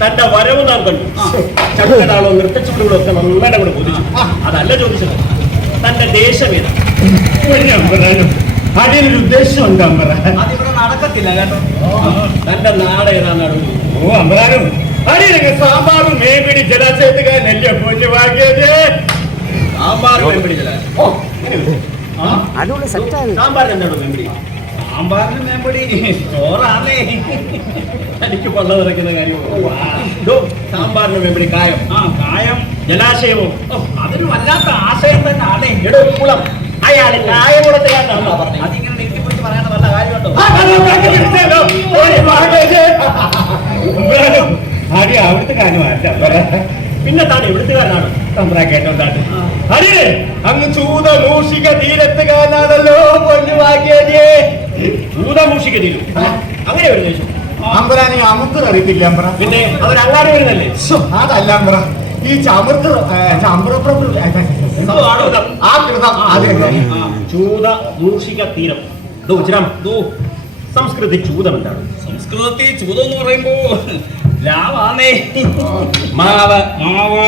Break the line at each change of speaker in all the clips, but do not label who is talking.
തന്റെ വരവ് നാം കണ്ടു. ചക്കടാളോ നൃത്തച്ചുവടുകളോ ഒക്കെ നന്നായിട്ട് അവിടെ ബോധിച്ചു അതല്ല ചോദിച്ചത്. തന്റെ ദേശം ഏതാ?
അതിനൊരു ഉദ്ദേശം ഉണ്ട് അമ്പറ?
അതിവിടെ നടക്കത്തില്ല കേട്ടോ.
തന്റെ നാട് ഏതാന്നാണ്
ഓ അമ്പറാനും അടിയിലേക്ക് സാമ്പാറും മേമ്പിടി ജലാശയത്തുകാരനല്ലേ പൊന്നു വാങ്ങിയത്?
സാമ്പാർ വെമ്പിടി
ജലാശയം
സാമ്പാർ എന്താണ് വെമ്പിടി
സാമ്പാറിന് മേമ്പടി. ചോറാന്നേ.
എനിക്ക് പള്ള നിറയ്ക്കുന്ന കാര്യമോ സാമ്പാറിന് മേമ്പടി കായം.
ആ കായം.
ജലാശയമോ
ഓ, അതൊരു വല്ലാത്ത ആശയം തന്നെ. അതെ
എടോ കുളം. അയാൾ കായകുളത്തിലാണെന്നാ പറഞ്ഞത്
അതിങ്ങനെ നെറ്റിപ്പിടിച്ച് പറയേണ്ട നല്ല കാര്യമുണ്ടോ?
ഹരി അവിടുത്തെ കാര്യമല്ല
പിന്നെ താൻ എവിടുത്തുകാരനാണ്
കേട്ടോ കേട്ടോണ്ടാട്ട് ഹരി അങ്ങ് ചൂത മൂഷിക തീരത്തുകാരനാണല്ലോ
തീരും അങ്ങനെ ഒരു ദേശം.
അമുക്ക് അറിയത്തില്ല അമ്പറ
പിന്നെ അവരങ്ങാടി വരുന്നല്ലേ?
അതല്ല അമ്പറ ഈ ചമ്പ്രപ്രഭു ആ കൃതം അത്
ചൂത മൂഷിക തീരം. സംസ്കൃതി ചൂതം എന്താണ്?
സംസ്കൃതത്തിൽ ചൂതം എന്ന് പറയുമ്പോ ലാവാന്നേ.
മാവ്
മാവ്.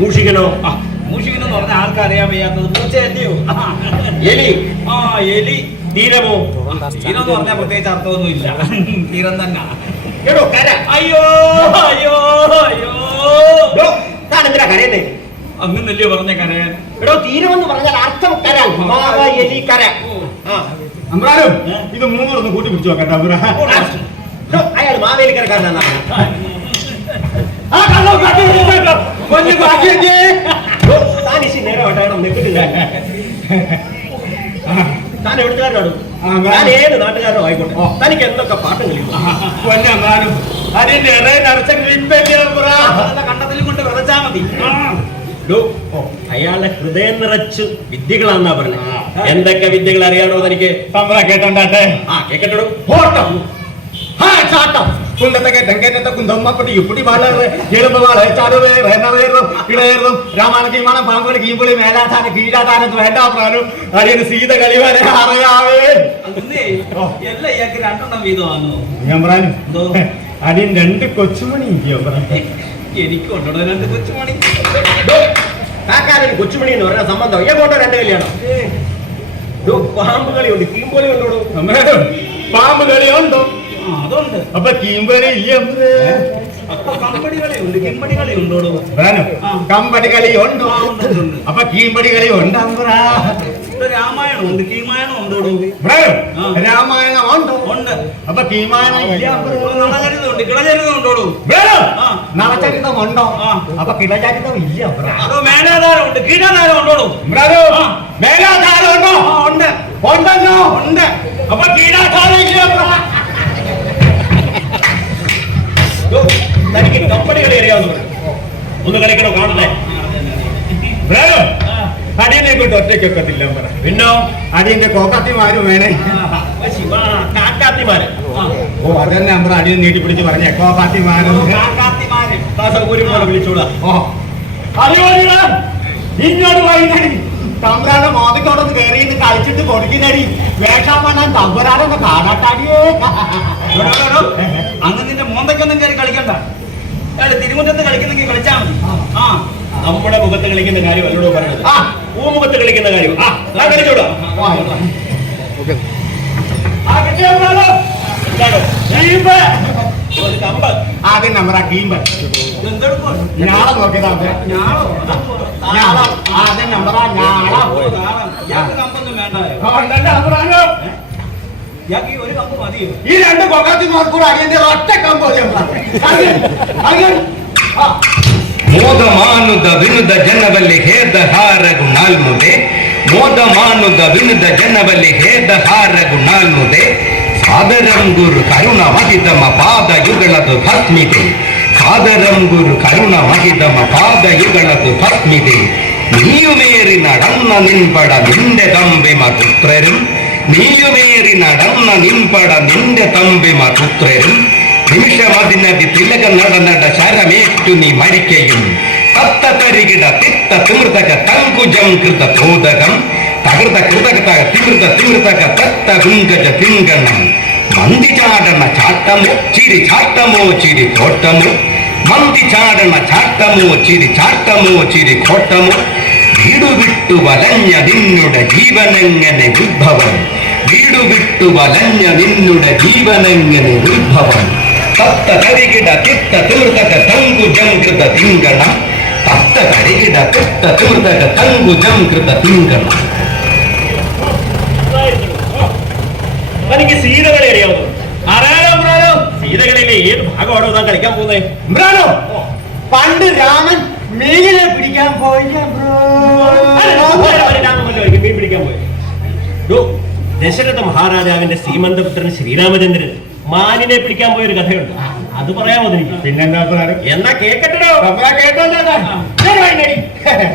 മൂഷികനോ?
ആ, മൂഷികനെന്ന് പറഞ്ഞ ആർക്കറിയാൻ വയ്യാത്തത്. പൂച്ചയല്ലയോ
എലി.
ആ എലി.
തീരമോ
തീരം എന്ന് പറഞ്ഞാൽ പ്രത്യേകിച്ച് അർത്ഥമൊന്നും ഇല്ല. തീരം തന്നെ.
കേട്ടോ കര.
അയ്യോ അയ്യോ അയ്യോ.
എന്തിനാ കരയുന്നേ?
അങ്ങനല്ലേ പറഞ്ഞ കരയാൻ
എടോ തീരമെന്ന് പറഞ്ഞാൽ അർത്ഥം കര. എലി കര.
അമ്രാനും ഇത് മൂന്നൂറൊന്ന് കൂട്ടി പിടിച്ചു നോക്കട്ടെ
അയാൾ മാവേലി കരക്കാരനാണ്
ആ കള്ളോ കാട്ടി കൊഞ്ഞു ബാക്കിയെങ്കിൽ
താൻ ഇശി നേരെ വട്ടണം നിൽക്കിട്ടില്ല താൻ എവിടുത്തുകാരനാണ്
ആ, ഞാൻ-
ഞാൻ ഏത് നാട്ടുകാരനോ ആയിക്കോട്ടെ. തനിക്ക് എന്തൊക്കെ പാട്ടും കളിക്കും
പൊന്നമ്മാനും അതിന്റെ ഇറ നിറച്ച ഗ്രിപ്പല്ലേ അമ്പറ
കൊണ്ട് വിതച്ചാ മതി.
ഡോ, അയാളുടെ ഹൃദയം നിറച്ച് വിദ്യകളാന്നാ പറഞ്ഞു എന്തൊക്കെ വിദ്യകൾ അറിയാണോ തനിക്ക്?
കേട്ടോണ്ടാട്ടെ.
ആ കേട്ടോ
ഓട്ടം പാമ്പുകൾ കീമ്പുളി മേലാധാന വേണ്ട അടിയന് സീത അറിയാവേ
എല്ലാം ഇയാൾക്ക് രണ്ടെണ്ണം
ഞാൻ പറഞ്ഞു അടിയൻ രണ്ട് കൊച്ചുമണി
എനിക്ക് രണ്ട് കൊച്ചുമണി?
കാക്കാരൻ കൊച്ചുമണി എന്ന് പറഞ്ഞ സംബന്ധം. എങ്ങോട്ടോ രണ്ട് കല്യാണം പാമ്പ് കളിയുണ്ട് കീമ്പോലി ഉണ്ടോ.
പാമ്പ് കളിയുണ്ടോ
അതുണ്ട്
അപ്പൊ കീമ്പളി ഇല്ല
കമ്പടി കിമ്പടി കളി.
കമ്പടി ഉണ്ടോ
ഉണ്ട്, ഉണ്ട്, ഉണ്ട്.
അപ്പൊ കീമ്പടി കളി ഉണ്ടോ
രാമായണം ഉണ്ട് കീമായണം ഉണ്ടോടോ.
രാമായണം ഉണ്ടോ.
ഉണ്ട്.
അപ്പൊ കീമായണം ഇല്ല
കിളചരിതം ഉണ്ടോടോ.
നളചരിതം ഉണ്ടോ. അപ്പൊ കിളചരിതം ഇല്ല
മേലാധാരം ഉണ്ട് കീഴാധാരം ഉണ്ടോടോ.
മേലാധാരം ഉണ്ടോ?
ഉണ്ട്.
ഉണ്ടല്ലോ
ഉണ്ട്.
അപ്പൊ കീടാധാരം ഇല്ല
തനിക്ക് കമ്പനികളെ കളി അറിയാവുന്ന ഒന്ന് കളിക്കണോ? കാണണേ.
വേണം അടിയനെ കൊണ്ട് ഒറ്റയ്ക്കൊക്കത്തില്ല പറ
പിന്നോ?
അടിയന്റെ കോക്കാത്തിമാരും വേണേ.
കാക്കാത്തിമാര്.
ഓ അതന്നെ അമ്പ്ര അടിയൻ നീട്ടി പിടിച്ച് പറഞ്ഞേ കോക്കാത്തിമാരും.
കാക്കാത്തിമാര്.
പോലെ വിളിച്ചോളാ
ഓ. അറിയോടികളാ ഇങ്ങോട്ട് വൈകി തമ്പ്രാനെ കയറിയിട്ട് കളിച്ചിട്ട് കൊടുക്കുന്നടി വേഷം പണാൻ തമ്പുരാനൊന്ന് കാണാട്ടാടിയേ.
അന്ന് നിന്റെ മോന്തയ്ക്കൊന്നും കയറി കളിക്കണ്ട. തിരുമുറ്റത്ത് കളിക്കുന്നെങ്കിൽ കളിച്ചാ മതി. ആ.
നമ്മുടെ മുഖത്ത് കളിക്കുന്ന കാര്യം അല്ലോടോ പറയുന്നത്
ആ.
ഊ മുഖത്ത് കളിക്കുന്ന കാര്യം. ആ ഞാൻ കളിച്ചോളാം
ആദ്യം നമ്മറ കീമ്പ്
എന്തെടുക്കും
ഞാളെ നോക്കിയതാ
ഞാളോ
ഞാളം ആദ്യം നമ്മറ ഞാളം
ഇയാൾക്ക് കമ്പൊന്നും വേണ്ട
ഉണ്ടല്ലോ അമ്പ്രാനോ
ഇയാൾക്ക് ഈ ഒരു കമ്പ് മതിയോ
ഈ രണ്ട് കൊക്കാത്തിമാർ കൂടെ അടിയന്റെ ഒറ്റ കമ്പോദ്യം
ಮೋದಮಾನುದ ವಿನುದ ಜನವಲ್ಲಿ ಹೇದ ಹಾರಗು ನಾಲ್ಮುದೆ ಮೋದಮಾನುದ ವಿನುದ ಜನವಲ್ಲಿ ಹೇದ ಹಾರಗು ನಾಲ್ಮುದೆ ಕಾದರಂಗುರು ಕರುಣ ಮಹಿತಮ ಪಾದ ಯುಗಳದು ಭಸ್ಮಿದೆ ಕಾದರಂಗುರು ಕರುಣ ಮಹಿತಮ ಪಾದ ಯುಗಳದು ಭಸ್ಮಿದೆ ನೀಯು ಮೇರಿನ ಡನ್ನ ನಿಂಪಡ ನಿಂಡೆ ತಂಬೆ ಮತುತ್ರರು ನೀಯು ಮೇರಿನ ಡನ್ನ ನಿಂಪಡ ನಿಂಡೆ ತಂಬೆ ಮತುತ್ರರು ನಿಮಿಷ ಮದಿನದಿ ತಿಲಕ ನಡ ನಡ ಶರಮೇಷ್ಟು ನೀ ಮಡಿಕೆಯು தத்த தருகிட தித்த திமிர்த்தக தங்குஜம் கிருத தோதகம் தகிருத கிருதகத்தக திமிர்த்த திமிர்த்தக தத்த குங்கஜ திங்கணம் മന്തി ചാടണ ചാട്ടമോ ചിരി ചാട്ടമോ ചിരി തോട്ടമോ? മന്തി ചാടണ ചാട്ടമോ ചിരി ചാട്ടമോ ചിരി കോട്ടമോ വീടുവിട്ടു വലഞ്ഞ നിന്നുടെ ജീവനെങ്ങനെ ഉത്ഭവം? വീടുവിട്ടു വലഞ്ഞ നിന്നുടെ ജീവനെങ്ങനെ ഉത്ഭവം? തത്ത കരികിട തിത്ത തീർത്തക തങ്കു ജങ്കൃത തിങ്കണ. തത്ത കരികിട തിത്ത തീർത്തക തങ്കു ജങ്കൃത തിങ്കണ.
തനിക്ക് സീതകളെ അറിയാവുന്നു അറിയാലോ ബ്രാലോ സീതകളിലെ ഏത് ഭാഗമാണോ താൻ കളിക്കാൻ പോകുന്നത്
ബ്രാനോ പണ്ട് രാമൻ മീനിനെ പിടിക്കാൻ പോയില്ല ബ്രോ.
മീൻ പിടിക്കാൻ പോയി. ദശരഥ മഹാരാജാവിന്റെ സീമന്തപുത്രൻ ശ്രീരാമചന്ദ്രൻ മാനിനെ പിടിക്കാൻ പോയൊരു കഥയുണ്ട്. അത് പറയാമോ എനിക്ക്
പിന്നെന്താ ബ്രാനോ
എന്നാ കേക്കട്ടോ
നമ്മളെ കേട്ടോ.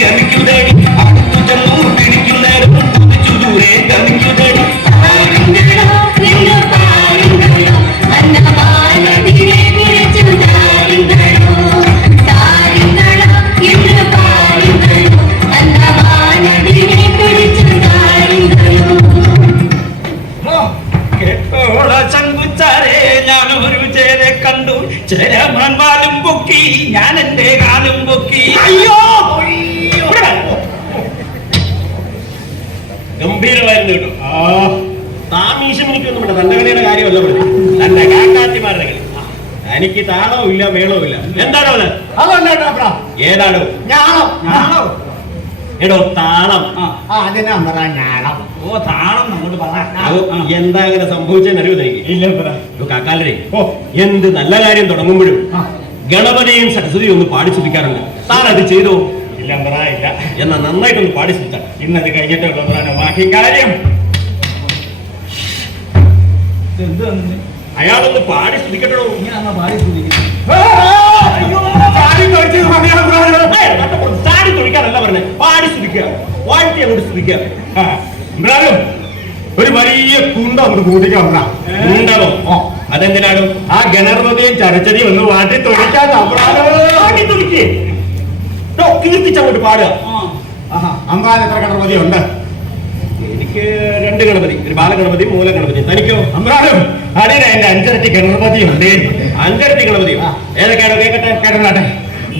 ഗമിക്കുതടി
താമീശം എനിക്കൊന്നും വേണ്ട തന്റെ കളിയുടെ കാര്യമല്ല തന്റെ കാക്കാത്തിമാരുടെ കളി എനിക്ക് താളവും ഇല്ല മേളവും ഇല്ല. എന്താണോ ഏതാണോ എടോ താളം.
അതിനാ പറ
ഓ താളം അങ്ങോട്ട് പറ.
എന്താ അങ്ങനെ സംഭവിച്ചെന്ന് അറിയോ
ഇല്ല
കാക്കാലരെ
ഓ.
എന്ത് നല്ല കാര്യം തുടങ്ങുമ്പോഴും. ഗണപതിയും സരസ്വതിയും ഒന്ന് പാടി ശ്രദ്ധിക്കാറുണ്ട് താൻ അത് ചെയ്തോ?
ഇല്ല
എന്നാ നന്നായിട്ടൊന്ന് പാടി ശ്രദ്ധിച്ചാൽ
ഇന്നത് കഴിഞ്ഞിട്ടേ ഉള്ളൂ ബാക്കി കാര്യം?
അയാളൊന്ന് പാടി ശ്രദ്ധിക്കട്ടോ.
പാടി
താടി പറഞ്ഞത് പാടി ശ്രദ്ധിക്കുക. വാഴ്ത്തി അങ്ങോട്ട് ശ്രദ്ധിക്കുക.
ഒരു വലിയ കുണ്ടം ഒന്ന് കൂട്ടിക്കാൻ ഓ. ആ ഗണപതിയും ചരച്ചതിയും ഒന്ന് വാട്ടി തുണിക്കാൻ
പാടി തുണിക്കേ കീർത്തിച്ചങ്ങോട്ട് പാടുക.
അമ്പാൻ എത്ര ഗണപതി ഉണ്ട്
എനിക്ക് രണ്ട് ഗണപതി ഒരു ബാലഗണപതി മൂലഗണപതി തനിക്കോ?
അമ്പ്രാളും അടിയുടെ എന്റെ അഞ്ചരട്ടി ഗണപതി
ഗണപതിയും? ഗണപതി
ആ.
ഏതൊക്കെയാണോ കേൾക്കട്ടെ
കേട്ടോട്ടെ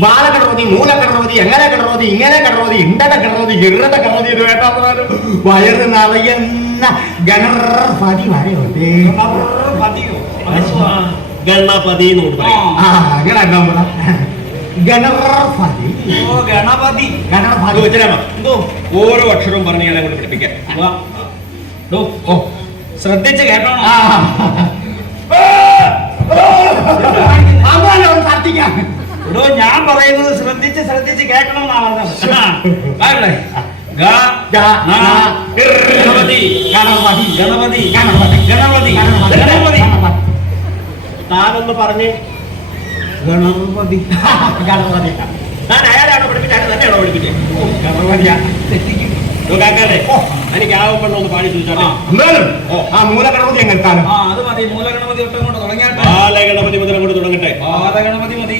ബാലഗണപതി മൂലഗണപതി എങ്ങനെ ഗണപതി ഇങ്ങനെ ഗണപതി ഇണ്ടന ഗണപതി ഇറത ഗണപതി ഇത് വേണ്ട വയറ് നിറയുന്ന ഗണപതി വരെയുണ്ട്
പതിയോ
ഗണപതി എന്ന് പറയും.
ആ അങ്ങനെ നമ്മള.
ഓരോ അക്ഷരവും പറഞ്ഞ് ഞാൻ അങ്ങോട്ട് പഠിപ്പിക്കാം
ശ്രദ്ധിച്ച്
കേട്ടോ
എടോ ഞാൻ പറയുന്നത് ശ്രദ്ധിച്ച് ശ്രദ്ധിച്ച് കേൾക്കണമെന്നാ പറഞ്ഞത്. ഗണപതി.
ഗണപതി.
ഗണപതി.
ഗണപതി.
ഗണപതി.
താനൊന്ന് പറഞ്ഞ്
ഗണപതി. ഗണപതി.
ഞാൻ അയാളാണോ പഠിപ്പിച്ചത് തന്നെയാണോ പഠിപ്പിച്ചത്?
ഗണപതിയാ.
കാക്കാരെ എനിക്ക് ആവുമ്പോൾ ഒന്ന് പാടി ചോദിച്ചാട്ടെ
ആ മൂലഗണപതി എങ്ങനെ
ആ അത് മതി. മൂലഗണപതി തൊട്ട് കൊണ്ട് തുടങ്ങിയാട്ടെ.
ബാലഗണപതി മുതൽ അങ്ങോട്ട് തുടങ്ങട്ടെ.
ബാലഗണപതി മതി.